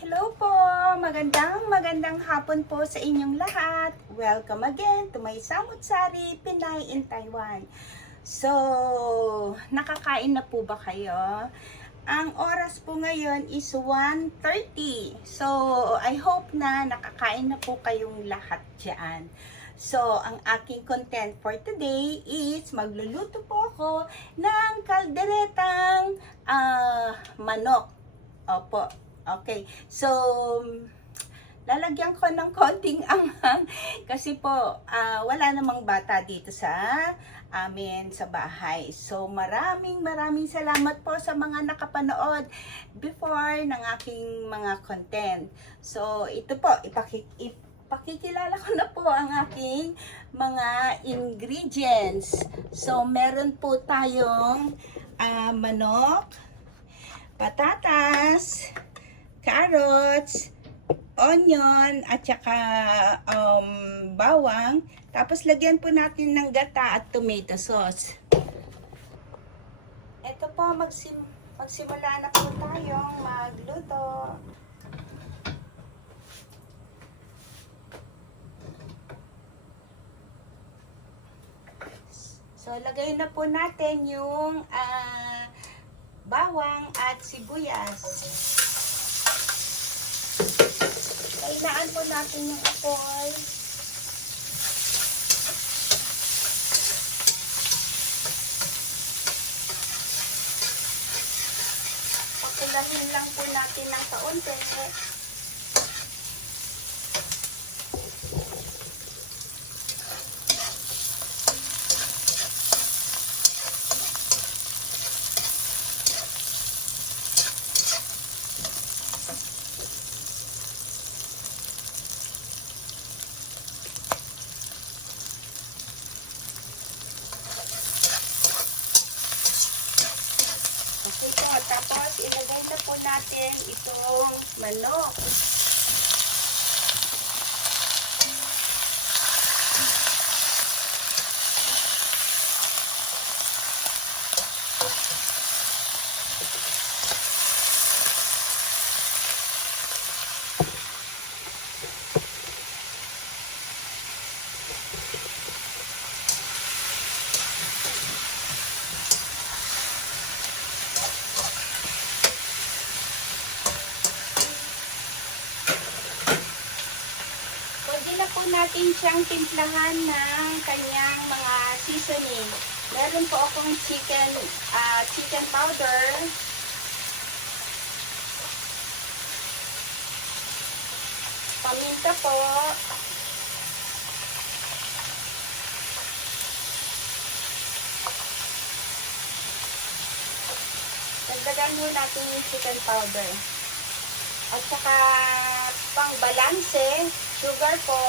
Hello po! Magandang hapon po sa inyong lahat. Welcome again to my Samut-Sari, Pinay in Taiwan. So, nakakain na po ba kayo? Ang oras po ngayon is 1:30. So, I hope na nakakain na po kayong lahat dyan. So, ang aking content for today is magluluto po ako ng kalderetang manok. Opo. Okay. So, lalagyan ko ng konting anghang kasi po wala namang bata dito sa amin sa bahay. So, maraming salamat po sa mga nakapanood before ng aking mga content. So, ito po, ipakikilala ko na po ang aking mga ingredients. So, meron po tayong manok, patatas, carrots, onion, at saka bawang. Tapos lagyan po natin ng gata at tomato sauce. Ito po, magsimula na po tayong magluto. So, lagay na po natin yung bawang at sibuyas. Kailangan po natin yung apoy. Papulahin lang po natin ng kaunti. Tapos, ilagay na po natin itong manok. Natin siyang timplahan ng kanyang mga seasoning. Meron po akong chicken powder, paminta po, dagdagan mo natin yung chicken powder, at saka pang balanse, sugar po.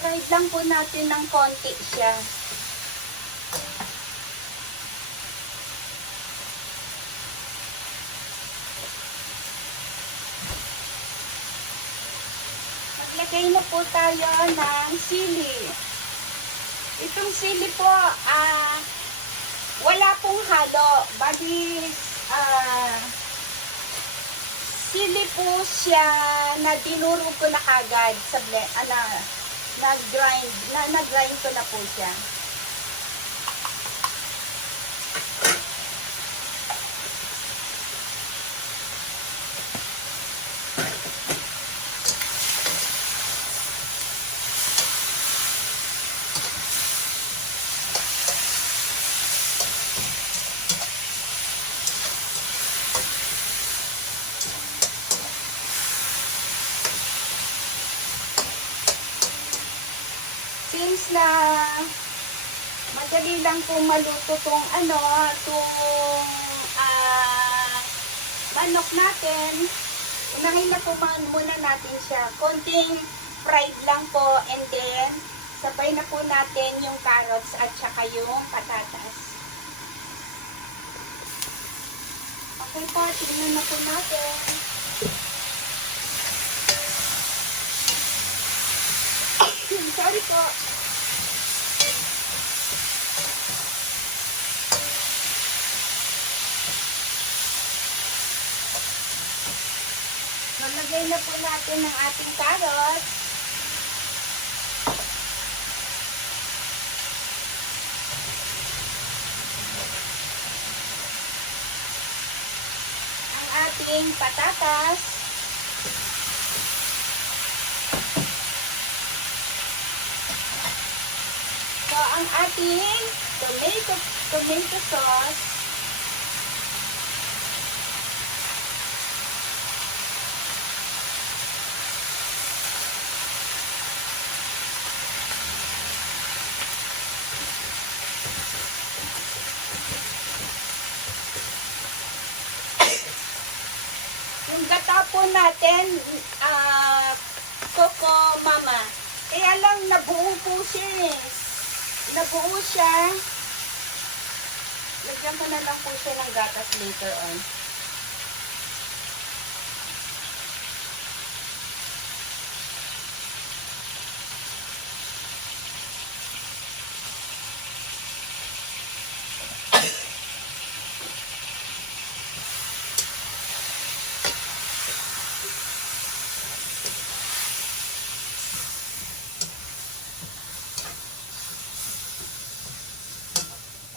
Fried lang po natin ng konti siya. Maglagay na po tayo ng sili. Itong sili po, wala pong halo. Bali, sili po siya na dinuro ko na kagad sa blend, nag-grind ko na po siya. Since na madali lang po maluto tong manok natin, unahin na po muna natin siya. Konting fried lang po, and then sabay na po natin yung carrots at saka yung patatas. Okay po, tingnan na po natin. Sorry po. Malagay na po natin ang ating carrots. Ang ating patatas. So, ang ating tomato sauce. Yung gata po natin, Coco Mama. Kaya lang nabuo po siya eh. Nabuo siya. Lagyan ko na lang po siya ng gatas later on.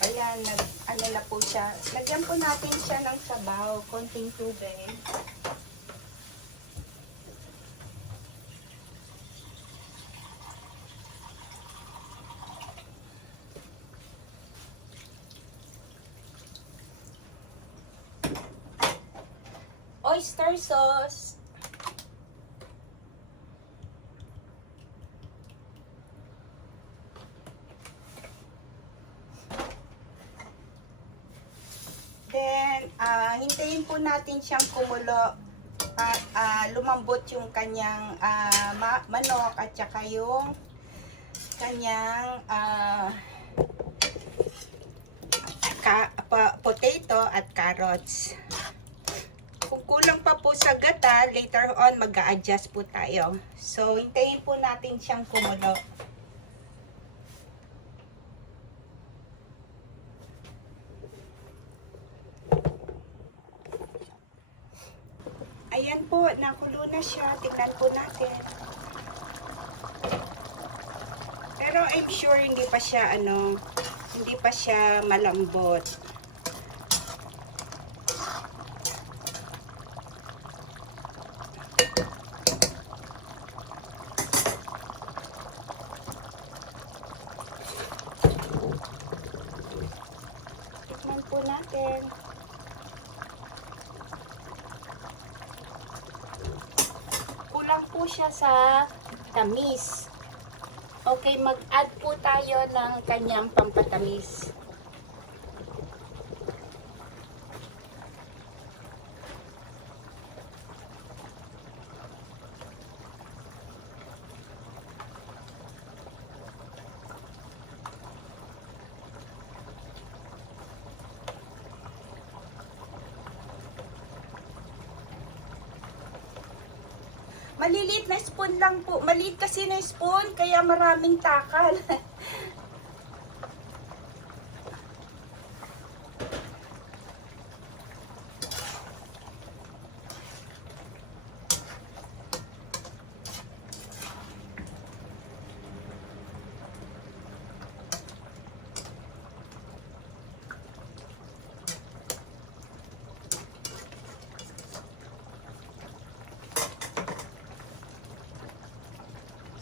Ayan, ano na po siya. Lagyan po natin siya ng sabaw, konting tubig. Oyster sauce. Then, hintayin po natin siyang kumulo at lumambot yung kanyang manok at saka yung kanyang potato at carrots. Kung kulang pa po sa gata, later on mag-a-adjust po tayo. So, hintayin po natin siyang kumulo. Ayan po, nakulo na siya. Tingnan po natin. Pero I'm sure hindi pa siya hindi pa siya malambot. Tingnan po natin. Kulang po siya sa tamis. Okay, mag-add po tayo ng kanyang pampatamis. Maliliit na spoon lang po. Maliit kasi na spoon, kaya maraming takal.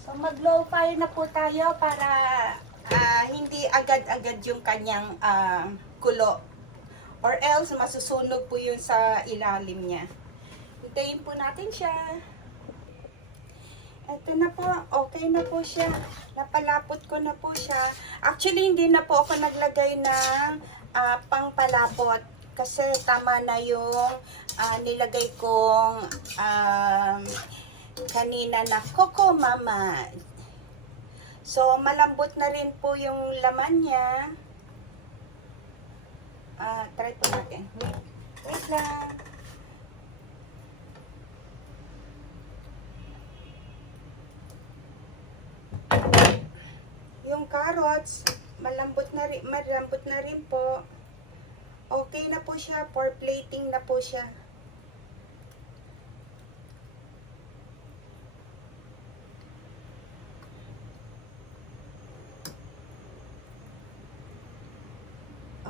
So, mag-low fire na po tayo para hindi agad-agad yung kanyang kulo. Or else, masusunog po yun sa ilalim niya. Hintayin po natin siya. Ito na po. Okay na po siya. Napalapot ko na po siya. Actually, hindi na po ako naglagay ng pangpalapot. Kasi tama na yung nilagay kong kanina na Coco Mama. So, malambot na rin po yung laman niya. Try po natin. Wait lang. Yung carrots, malambot na rin po. Okay na po siya, for plating na po siya.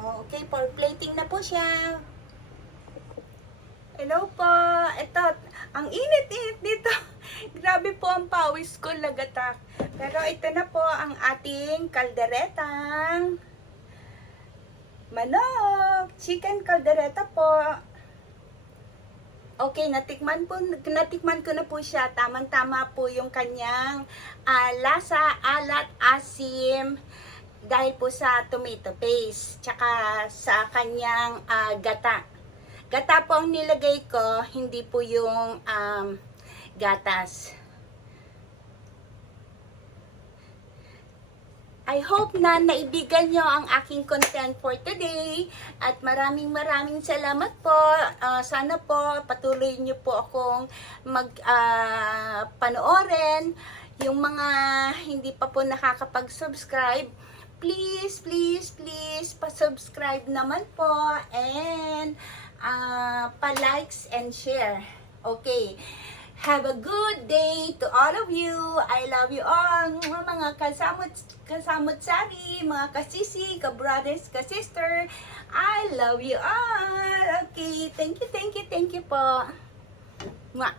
Okay, for plating na po siya. Hello po. Ito, ang init-init dito. Grabe po ang pawis ko, lagatak. Pero ito na po ang ating kalderetang manok. Chicken kaldereta po. Okay, natikman ko na po siya. Tamang-tama po yung kanyang lasa, alat, asim, dahil po sa tomato paste, tsaka sa kanyang gata. Gata po ang nilagay ko, hindi po yung gatas. I hope na naibigan nyo ang aking content for today. At maraming salamat po. Sana po patuloy nyo po akong panoorin. Yung mga hindi pa po nakakapag-subscribe, please pa-subscribe naman po. And pa-likes and share. Okay. Have a good day to all of you. I love you all. Mga kasamot-sari, mga kasisi, ka-brothers, ka-sister. I love you all. Okay. Thank you po. Mwah.